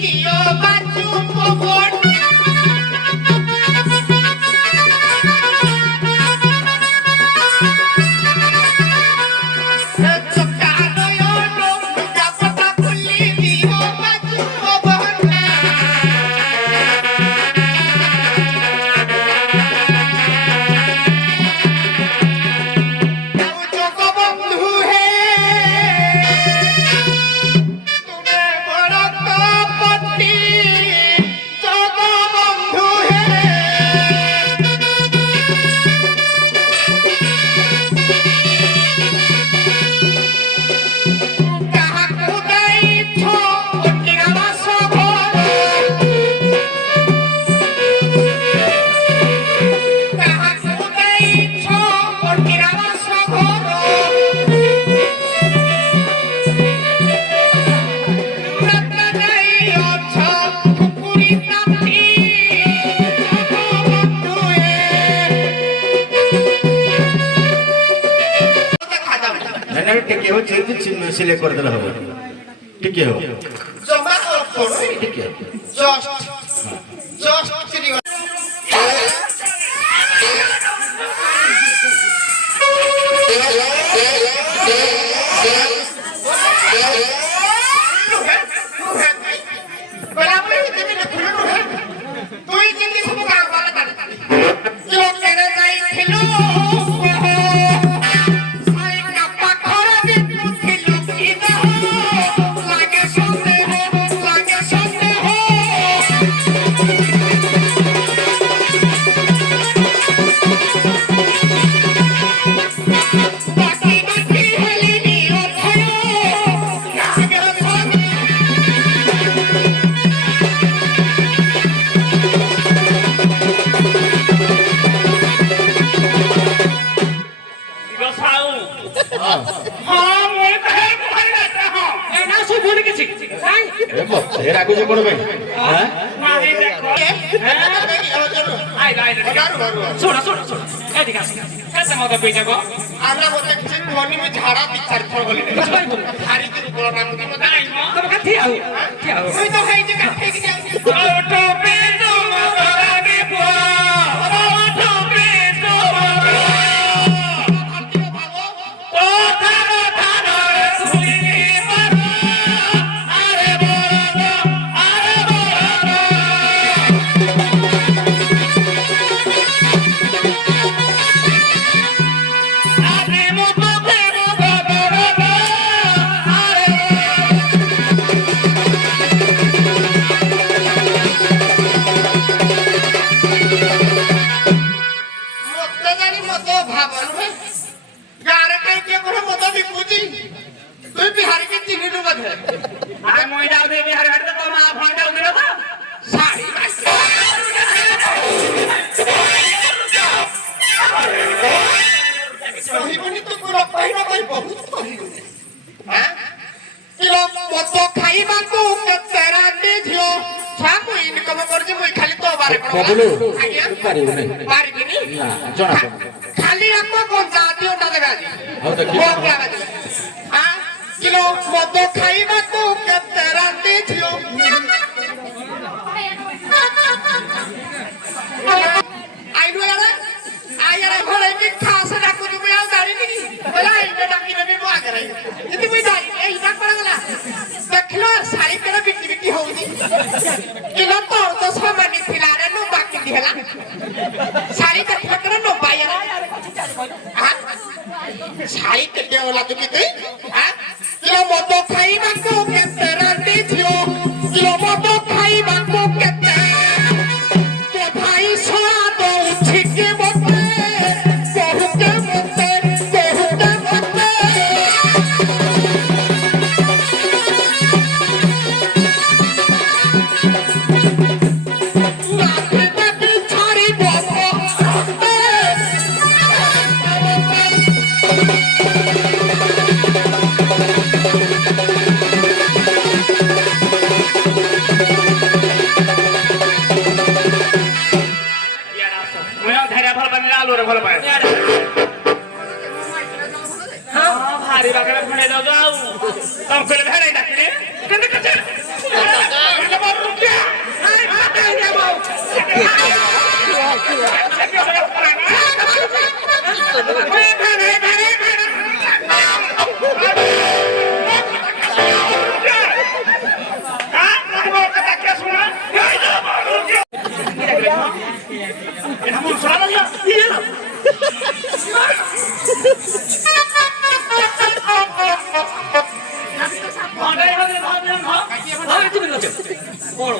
जियो बाजू पवन টিকে হচ্ছে সিলে করে দিলে হবে টিকে হোক জমা করো টিকে জাস্ট চিনি তুই জিনিস মুখা বলা চোখ লেগে যাই খেলো এর আগে যে করবে হ্যাঁ আমরা বলতে কিছু ধনী মে ঝাড়া বিচার ফল বলি হারি দিন বড় নাম তুমি কাঠি আও তুই তো খাই যে কাঠি কি যাচ্ছিস ওটো পেটো মগরাগে পো ওটো পেটো খালি আমার কোন জাতীয় না দেবে কিলো মদ খাইবাকু কেতে রাতে ঝিও আইনু আয়ারে ঘরে কি খাসে ডাকু তুমি আর জানি নি বলা এইটা ডাকি নেবি মো আগে যদি মুই যাই এই ডাক পড়া গলা দেখলো শাড়ি কেন বিক্রি বিক্রি হউনি কিলো তো সমানি থিলা রে নো বাকি দিলা শাড়ি কে ফটরে নো বাইরা শাড়ি কে দেওলা তুমি তুই হ্যাঁ কিলো মদ খাইবাকু কেতে রাতে ঝিও কিলো মদ খাইবাকু কেতে তো ভাই সাদ উঠিকে বতে বহুতে বতে বহুতে বতে লাঠি বাটি ছাড়ি বতে भारी बाकडे पुढे जाऊ जाऊ कंपनी भेटायला ভাই তুমি বড়